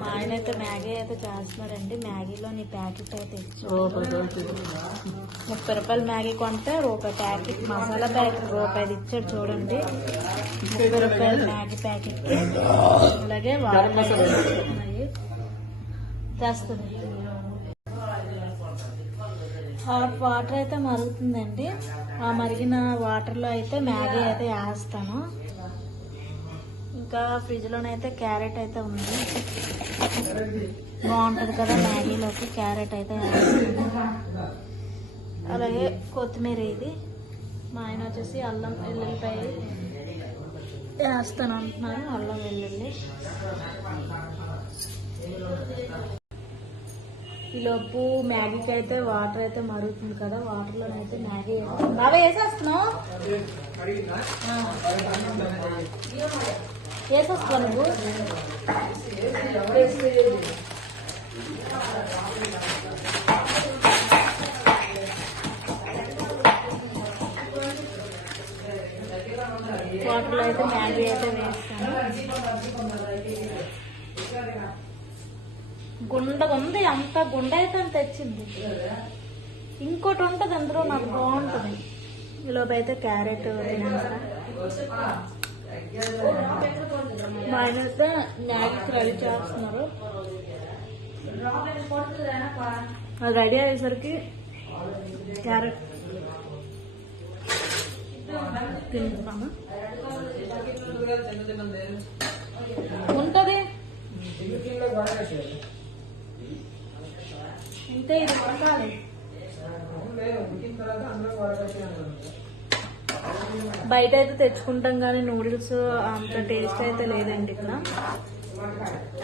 మా ఆయన అయితే మ్యాగీ అయితే చేస్తున్నారండి. మ్యాగీలోని ప్యాకెట్ అయితే ₹30 మ్యాగీ కొంటే రూపాయి ప్యాకెట్, మసాలా ప్యాకెట్ రూపాయది ఇచ్చాడు చూడండి. ₹30 మ్యాగీ ప్యాకెట్. అలాగే వాటర్ చేస్తుంది. హాట్ వాటర్ అయితే మరుగుతుందండి. ఆ మరిగిన వాటర్లో అయితే మ్యాగీ అయితే వేస్తాను. ఇంకా ఫ్రిడ్జ్లోనైతే క్యారెట్ అయితే ఉంది, బాగుంటుంది కదా మ్యాగీలోకి. క్యారెట్ అయితే వేస్తాను. అలాగే కొత్తిమీర. ఇది మా ఆయన వచ్చేసి అల్లం వెల్లుల్లిపాయ వేస్తాను అంటున్నారు. అల్లం వెల్లుల్లి. ఈలోపు మ్యాగీకి అయితే వాటర్ అయితే మరుగుతుంది కదా, వాటర్లోనైతే మ్యాగీ బాగా వేసేస్తున్నావు. వేసేస్తావు నువ్వు. వాటర్లో అయితే మ్యాగీ అయితే వేస్తాను. గుండ ఉంది, అంత గుండ అయితే అని తెచ్చింది. ఇంకోటి ఉంటుంది అందులో, నాకు బాగుంటుంది. ఈలోపు అయితే క్యారెట్ తినేస్తా. మా ఆయన అయితే మ్యాగీకి రెడీ చేస్తున్నారు. అది రెడీ అయ్యేసరికి క్యారెట్ తింటాము. ఉంటుంది ఇంతే. ఇది ఉడకాలి. బయట అయితే తెచ్చుకుంటాం కానీ నూడిల్స్ అంత టేస్ట్ అయితే లేదండి ఇక్కడ.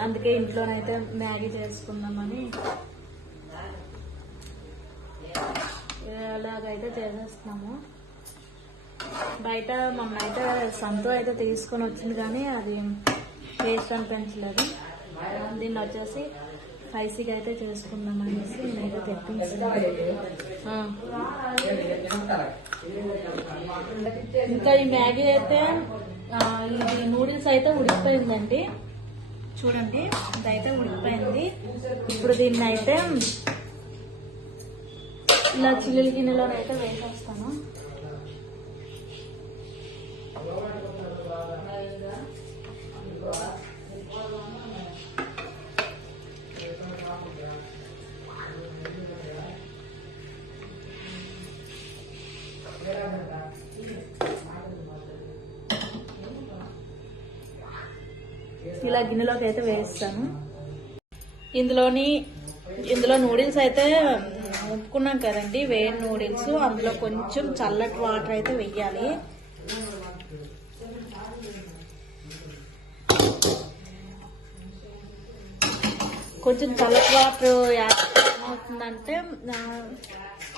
అందుకే ఇంట్లోనైతే మ్యాగీ చేసుకుందామని అలాగైతే చేసేస్తున్నాము. బయట మొన్న అయితే సంతో అయితే తీసుకొని వచ్చింది కానీ అది టేస్ట్ అనిపించలేదు. దీన్ని వచ్చేసి స్పైసీగా అయితే చేసుకుందాం అనేసి నేనైతే తెప్పించాను. ఇంకా ఈ మ్యాగీ అయితే ఇది నూడిల్స్ అయితే ఉడికిపోయిందండి. చూడండి ఇదైతే ఉడికిపోయింది. ఇప్పుడు దీన్ని అయితే ఇలా చిల్లుల గిన్నెలో అయితే వేసేస్తాను. ఇలా గిన్నెలోకి అయితే వేస్తాను. ఇందులో నూడిల్స్ అయితే ఉప్పుకున్నాం కదండి, వేడి నూడిల్స్. అందులో కొంచెం చల్లటి వాటర్ అయితే వెయ్యాలి. కొంచెం చల్లటి వాటర్ ఏమవుతుందంటే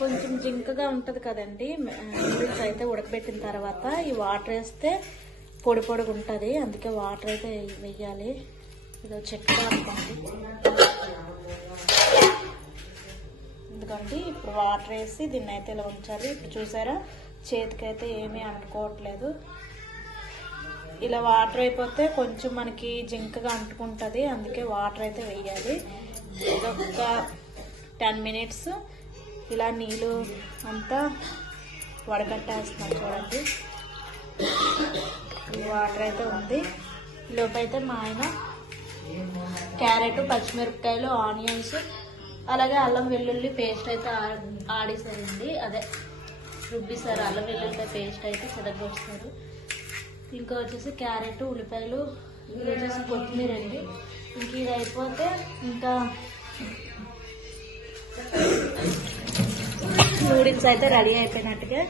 కొంచెం జింకగా ఉంటుంది కదండి నూడిల్స్ అయితే ఉడకబెట్టిన తర్వాత. ఈ వాటర్ వేస్తే పొడి పొడిగా ఉంటుంది, అందుకే వాటర్ అయితే వెయ్యాలి. ఇదో చెక్క అనుకోండి. ఎందుకంటే ఇప్పుడు వాటర్ వేసి దీన్ని అయితే ఇలా ఉంచాలి. ఇప్పుడు చూసారా చేతికైతే ఏమీ అంటుకోవట్లేదు. ఇలా వాటర్ అయిపోతే కొంచెం మనకి జింకగా అంటుకుంటుంది, అందుకే వాటర్ అయితే వేయాలి. ఇదొక 10 మినిట్స్ ఇలా నీళ్ళు అంతా వడకట్టేస్తున్నాం. చూడండి వాటర్ అయితే ఉంది. లోపైతే మా ఆయన క్యారెట్, పచ్చిమిరపకాయలు, ఆనియన్స్, అలాగే అల్లం వెల్లుల్లి పేస్ట్ అయితే ఆడేసారండి. అదే రుబ్బిసారు. అల్లం వెల్లుల్లిపాయ పేస్ట్ అయితే చిదగొస్తారు. ఇంకా వచ్చేసి క్యారెట్, ఉల్లిపాయలు, ఇది వచ్చేసి కొత్తిమీర అండి. ఇంక ఇది అయిపోతే ఇంకా నూడిల్స్ అయితే రెడీ అయిపోయినట్టుగా.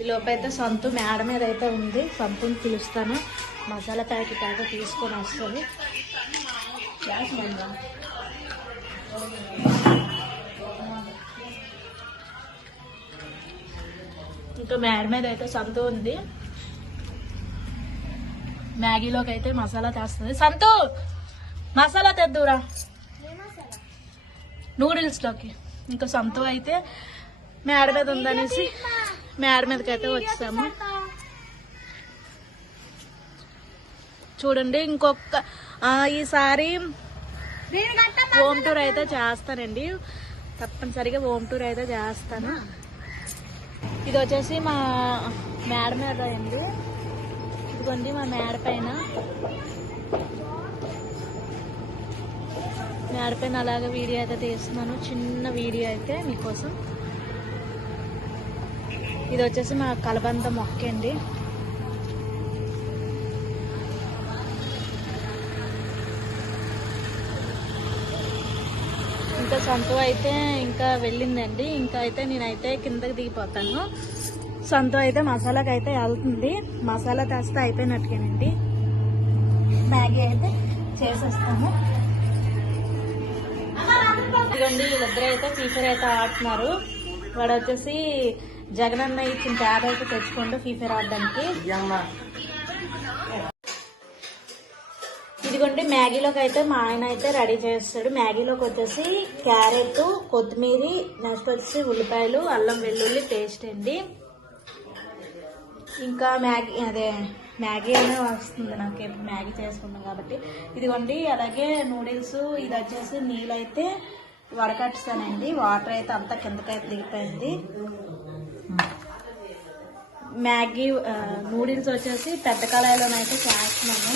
ఈ లోపైతే సంతు మేడ మీద అయితే ఉంది. సంతుని పిలుస్తాను, మసాలా ప్యాకెట్ అయితే తీసుకొని వస్తుంది. ఇంకా మేడ మీద అయితే సంతు ఉంది. మ్యాగీలోకి అయితే మసాలా తెస్తుంది. సంతు మసాలా తెద్దురా నూడిల్స్లోకి. ఇంకా సంతు అయితే మేడ మీద ఉందనేసి మేడ మీదకి అయితే వచ్చాము. చూడండి ఈసారి హోమ్ టూర్ అయితే చేస్తానండి, తప్పనిసరిగా హోమ్ టూర్ అయితే చేస్తాను. ఇది వచ్చేసి మా మేడ మీద అండి, ఇదిగోండి మా మేడ పైన అలాగే వీడియో అయితే తీస్తున్నాను, చిన్న వీడియో అయితే మీకోసం. ఇది వచ్చేసి మా కలబంద మొక్క అండి. ఇంకా సంతో అయితే ఇంకా వెళ్ళిందండి, ఇంకా అయితే నేనైతే కిందకి దిగిపోతాను. సంతో అయితే మసాలాకి అయితే వెళ్తుంది, మసాలా తెస్తే అయిపోయినట్టుగానండి. మ్యాగీ అయితే చేసేస్తాము. ఇదిగోండి వీళ్ళిద్దరు అయితే ఫీఫర్ అయితే ఆడుతున్నారు. వాడు వచ్చేసి జగనన్న ఇచ్చిన ట్యాబ్ అయితే తెచ్చుకోండి ఫీఫర్ ఆడడానికి. ఇదిగోండి మ్యాగీలోకి అయితే మా ఆయన అయితే రెడీ చేస్తాడు. మ్యాగీలోకి వచ్చేసి క్యారెట్, కొత్తిమీర, నెక్స్ట్ వచ్చేసి ఉల్లిపాయలు, అల్లం వెల్లుల్లి పేస్ట్ అండి. ఇంకా మ్యాగీ అనే వస్తుంది నాకు, ఎప్పుడు మ్యాగీ చేసుకుంటాం కాబట్టి. ఇదిగోండి అలాగే నూడిల్స్, ఇది వచ్చేసి నీళ్ళైతే వడకట్టుస్తానండి, వాటర్ అయితే అంతా కిందకైతే దిగిపోయింది. మ్యాగీ నూడిల్స్ వచ్చేసి పెద్ద కళాయిలోనైతే చేస్తున్నాను.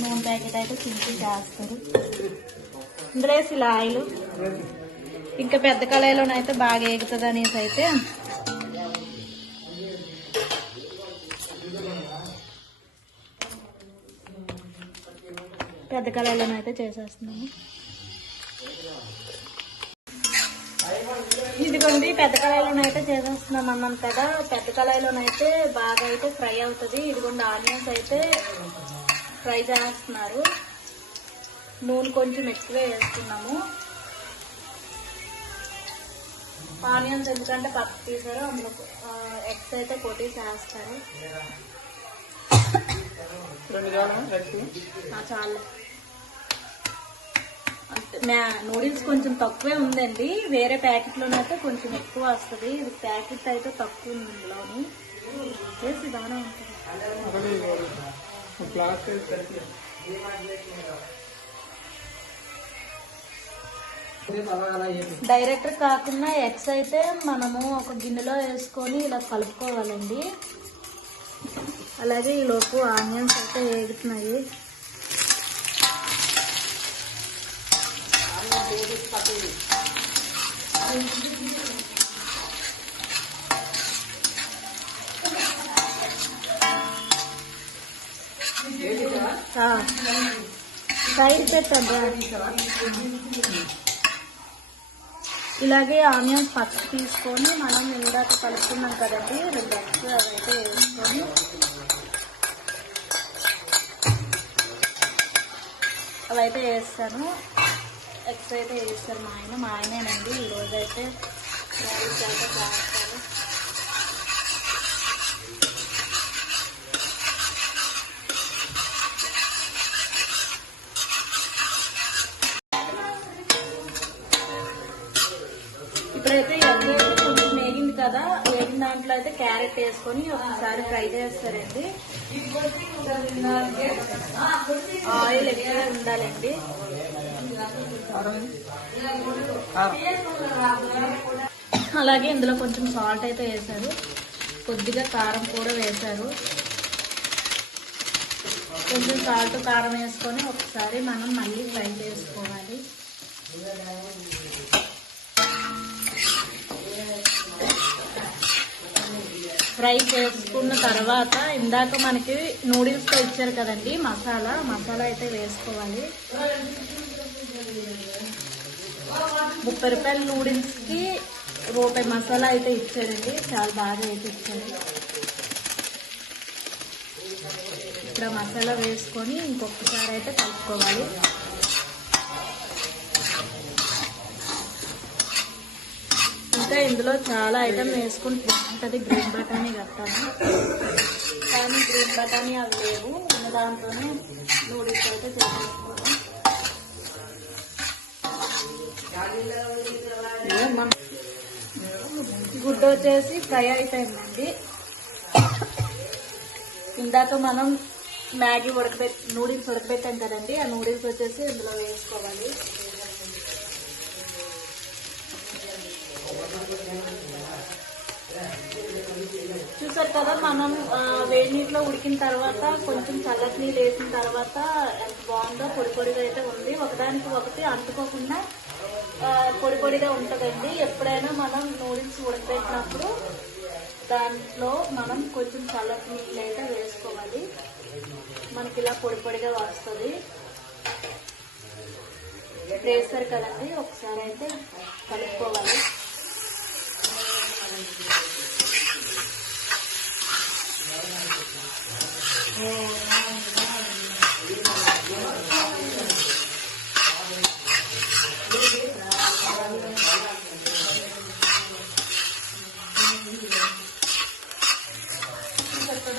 నూనె ప్యాకెట్ అయితే చించి చేస్తారు, ఇందులో ఇలా ఆయిల్. ఇంకా పెద్ద కళాయిలోనైతే బాగా ఎగుతుంది అనేసి అయితే పెద్ద కళాయిలోనైతే చేసేస్తున్నాము. ఇదిగోండి పెద్ద కళాయిలోనైతే చేసేస్తున్నాం అన్నంతగా. పెద్ద కళాయిలోనైతే బాగా అయితే ఫ్రై అవుతుంది. ఇదిగోండి ఆనియన్స్ అయితే ఫ్రై చేస్తున్నారు, నూనె కొంచెం ఎక్కువే వేస్తున్నాము. ఆనియన్స్ ఎందుకంటే పప్పు తీసారు, అందులో ఎగ్స్ అయితే కొట్టేసి వేస్తారు. చాలా నూడిల్స్ కొంచెం తక్కువే ఉందండి, వేరే ప్యాకెట్లోనైతే కొంచెం ఎక్కువ వస్తుంది. ఇది ప్యాకెట్ అయితే తక్కువ ఉంది, ఇందులోని చేసి బాగానే ఉంటుంది. డైరెక్ట్ కాకుండా ఎగ్స్ అయితే మనము ఒక గిన్నెలో వేసుకొని ఇలా కలుపుకోవాలండి. అలాగే ఈలోపు ఆనియన్స్ అయితే వేగుతున్నాయి. సైడ్ పెట్టండి. ఇలాగే ఆనియన్స్ పచ్చి తీసుకొని మనం ఇందాక కలుపుకున్నాం కదండి, 2 ఎగ్స్ అవైతే వేసుకొని అవైతే వేస్తాను. ఎగ్స్ అయితే వేస్తారు మా ఆయనేనండి ఈరోజైతే చేస్తాను. ఇప్పుడైతే ఎగ్ కొంచెం వేగింది కదా, వేగిన దాంట్లో అయితే క్యారెట్ వేసుకొని ఒకసారి ఫ్రై చేస్తారండి. ఆయిల్ ఎక్కువ ఉండాలండి. అలాగే ఇందులో కొంచెం సాల్ట్ అయితే వేశారు, కొద్దిగా కారం కూడా వేశారు. కొంచెం సాల్ట్ కారం వేసుకొని ఒకసారి మనం మళ్ళీ ఫ్రై చేసుకోవాలి. ఫ్రై చేసుకున్న తర్వాత ఇందాక మనకి నూడిల్స్తో ఇచ్చారు కదండి మసాలా అయితే వేసుకోవాలి. 30 రూపాయల నూడిల్స్కి రూపాయి మసాలా అయితే ఇచ్చారండి, చాలా బాగా అయితే ఇచ్చారు. ఇక్కడ మసాలా వేసుకొని ఇంకొకసారి అయితే కలుపుకోవాలి. ఇంకా ఇందులో చాలా ఐటమ్ వేసుకుని ఉంటుంది, గ్రీన్ బటానీ కట్టాను, కానీ గ్రీన్ బటానీ అవి లేవు. ఉన్న దాంట్లోనే నూడిల్స్ అయితే చేసేసుకోవాలి. గుడ్డు వచ్చేసి ఫ్రై అయిపోయిందండి. ఇందాక మనం మ్యాగీ నూడిల్స్ ఉడకబెట్టాం కదండి, ఆ నూడిల్స్ వచ్చేసి ఇందులో వేసుకోవాలి. చూసారు కదా, మనం వేడి నీటిలో ఉడికిన తర్వాత కొంచెం చల్లటి నీళ్ళు వేసిన తర్వాత ఎంత బాగుందో, పొడి పొడిగా అయితే ఉంది. ఒకదానికి ఒకటి అంటుకోకుండా పొడి పొడిగా ఉంటుందండి. ఎప్పుడైనా మనం నూడిల్స్ ఉడకబెట్టినప్పుడు దాంట్లో మనం కొంచెం చల్లటి నీళ్ళు అయితే వేసుకోవాలి. మనకి ఇలా పొడి పొడిగా వస్తుంది. వేస్తారు కదండి, ఒకసారి అయితే కలుపుకోవాలి.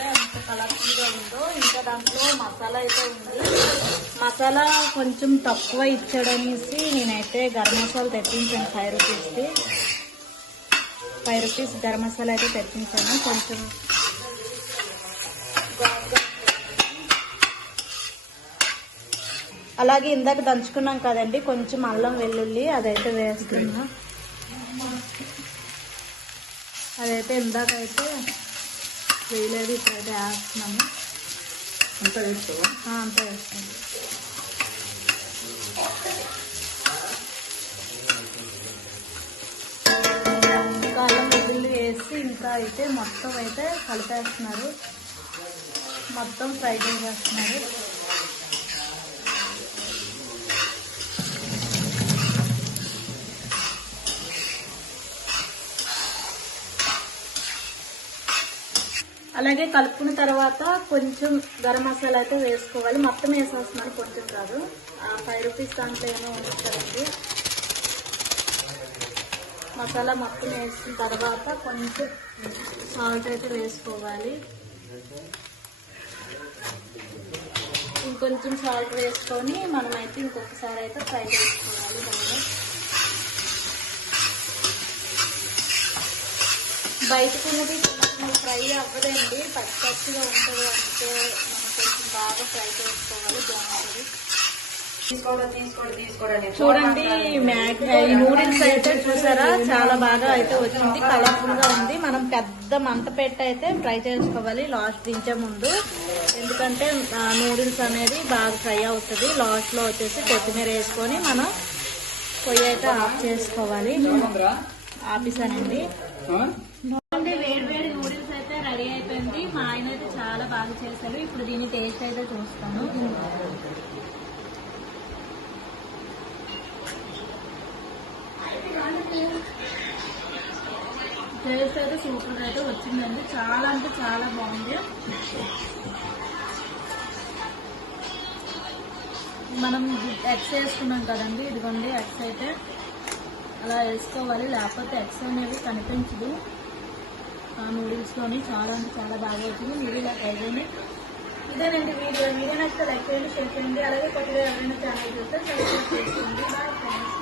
ఎంత కలర్ఫుల్గా ఉందో. ఇంకా దాంట్లో మసాలా అయితే ఉంది. మసాలా కొంచెం తక్కువ ఇచ్చాడనేసి నేనైతే గరం మసాలా తెప్పించాను 5 రూపీస్ది. 5 రూపీస్ గరం మసాలా అయితే తెప్పించాను. కొంచెం అలాగే ఇందాక దంచుకున్నాం కదండి కొంచెం అల్లం వెల్లుల్లి, అదైతే వేస్తున్నా. అదైతే ఇందాక అయితే వేయలేదు, ఇప్పుడైతే వేస్తున్నాము. అంతా వేస్తాము. అంతా వేస్తాము. ఇంకా అల్లం వెల్లుల్లి వేసి ఇంకా అయితే మొత్తం అయితే కలిపేస్తున్నారు. మొత్తం ఫ్రై చేసేస్తున్నారు. అలాగే కలుపుకున్న తర్వాత కొంచెం గరం మసాలా అయితే వేసుకోవాలి. మొత్తం వేసేస్తున్నారు, కొంచెం కాదు. 5 రూపీస్ దాంట్లో ఏమో ఉంటుంది. మసాలా మొత్తం వేసిన తర్వాత కొంచెం సాల్ట్ అయితే వేసుకోవాలి. ఇంకొంచెం సాల్ట్ వేసుకొని మనమైతే ఇంకొకసారి అయితే ఫ్రై చేసుకోవాలి. బాగా బయటకున్నది ఫ్రై అవ్వదండి, పచ్చిగా ఉంటుంది. అంటే మనం కొంచెం బాగా ఫ్రై చేసుకోవాలి, బాగుంటుంది. చూడండి ఈ నూడిల్స్ అయితే చూసారా, చాలా బాగా అయితే వచ్చింది, కలర్ఫుల్ గా ఉంది. మనం పెద్ద మంట పెట్టి అయితే ఫ్రై చేసుకోవాలి లాస్ట్ దించే ముందు. ఎందుకంటే నూడిల్స్ అనేది బాగా ఫ్రై అవుతుంది. లాస్ట్ లో వచ్చేసి కొత్తిమీర వేసుకొని మనం పొయ్యి అయితే ఆఫ్ చేసుకోవాలి. ఆపేసానండి. వేడి వేడి నూడిల్స్ అయితే రెడీ అయిపోయింది. మా ఆయన అయితే చాలా బాగా చేశారు. ఇప్పుడు దీని టేస్ట్ అయితే చూస్తాను. టేస్ట్ అయితే సూపర్ అయితే వచ్చిందండి. చాలా అంటే చాలా బాగుంది. మనం ఎగ్స్ వేసుకున్నాం కదండి, ఇదిగోండి ఎగ్స్ అయితే అలా వేసుకోవాలి, లేకపోతే ఎగ్స్ అనేవి కనిపించదు ఆ నూడిల్స్లోని. చాలా అంటే చాలా బాగా వచ్చింది. మీరు ఇలా ట్రై చేయండి. ఇదేనండి వీడియో నచ్చితే లైక్ చేయండి, షేర్ చేయండి. అలాగే కొత్తగా ఎవరైనా ఛానల్ చూస్తే సబ్స్క్రైబ్ చేసుకోండి. Bye friends.